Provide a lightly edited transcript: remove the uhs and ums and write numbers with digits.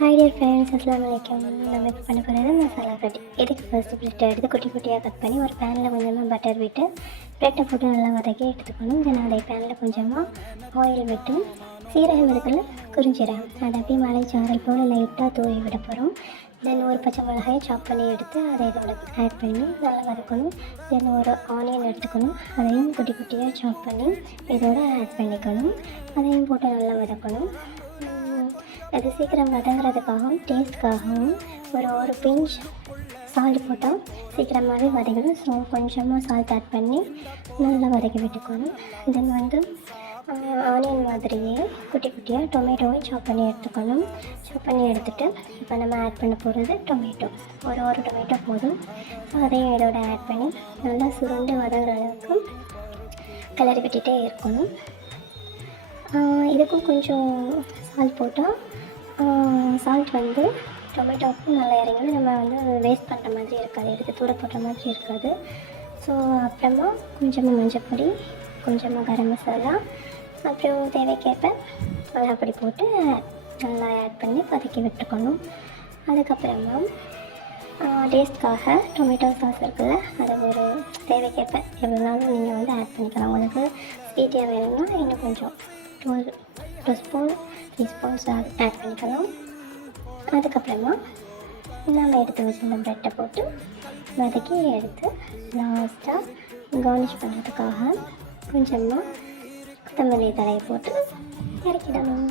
Hi dear friends, அஸ்ஸலாமு அலைக்கும். நம்ம இப்போ பண்ண போகிறது மசாலா கட்டி. இதுக்கு ஃபஸ்ட்டு ப்ரெட்டை எடுத்து குட்டி குட்டியாக கட் பண்ணி ஒரு பேனில் கொஞ்சமாக பட்டர் விட்டு ப்ரெட்டை போட்டு நல்லா வதக்கி எடுத்துக்கணும். தென் அதே பேனில் கொஞ்சமாக ஆயில் விட்டு சீரகம் இருக்குல்ல, குறிஞ்சீரகம் அதை அப்படியே மலை சாரல் போல் லைட்டாக தூவி விட போகிறோம். தென் ஒரு பச்சை மிளகாயை சாப் பண்ணி எடுத்து அதை இதோட ஆட் பண்ணி நல்லா வதக்கணும். தென் ஒரு ஆனியன் எடுத்துக்கணும், அதையும் குட்டி குட்டியாக சாப் பண்ணி இதோட ஆட் பண்ணிக்கணும். அதையும் போட்டு நல்லா வதக்கணும். அது சீக்கிரம் வதங்குறதுக்காகவும் டேஸ்ட்காகவும் ஒரு பிஞ்ச் சால்ட் போட்டால் சீக்கிரமாகவே வதங்கிடும். ஸோ கொஞ்சமாக சால்ட் ஆட் பண்ணி நல்லா வதக்கி விட்டுக்கணும். தென் ஆனியன் மாதிரியே குட்டி குட்டியாக டொமேட்டோவை சாப் பண்ணி எடுத்துக்கணும். சாப் பண்ணி எடுத்துகிட்டு இப்போ நம்ம ஆட் பண்ண போகிறது டொமேட்டோ. ஒரு டொமேட்டோ போதும். ஸோ அதையும் இதோட ஆட் பண்ணி நல்லா சுருண்டு வதங்குற அளவுக்கு கிளறி விட்டுட்டே இருக்கணும். இதுக்கும் கொஞ்சம் சால்ட் போட்டால் சால்ட் டொமேட்டோவுக்கும் நல்லா இறங்கி நம்ம வேஸ்ட் பண்ணுற மாதிரி இருக்காது, எடுத்து தூர போடுற மாதிரி இருக்காது. ஸோ அப்புறமா கொஞ்சமாக மஞ்சப்பொடி, கொஞ்சமாக கரம் மசாலா, அப்புறம் தேவைக்கேற்ப மிளகாப்பொடி போட்டு நல்லா ஆட் பண்ணி வதக்கி விட்டுக்கணும். அதுக்கப்புறமா டேஸ்ட்காக டொமேட்டோ சாஸ் இருக்குல்ல, அதை ஒரு தேவைக்கேற்ப எவ்வளோனாலும் நீங்கள் ஆட் பண்ணிக்கலாம். உங்களுக்கு ஸ்வீட்டாக வேணும்னா இன்னும் கொஞ்சம் 2 ஸ்பூன் 3 ஸ்பூன்ஸ் ஆட் பண்ணிக்கலாம். அதுக்கப்புறமா நம்ம எடுத்து வச்சுருந்த ப்ரெட்டை போட்டு வதக்கி எடுத்து லாஸ்ட்டாக கார்னிஷ் பண்ணுறதுக்காக கொஞ்சமாக கொத்தமல்லி தழையை போட்டு இறக்கிடணும்.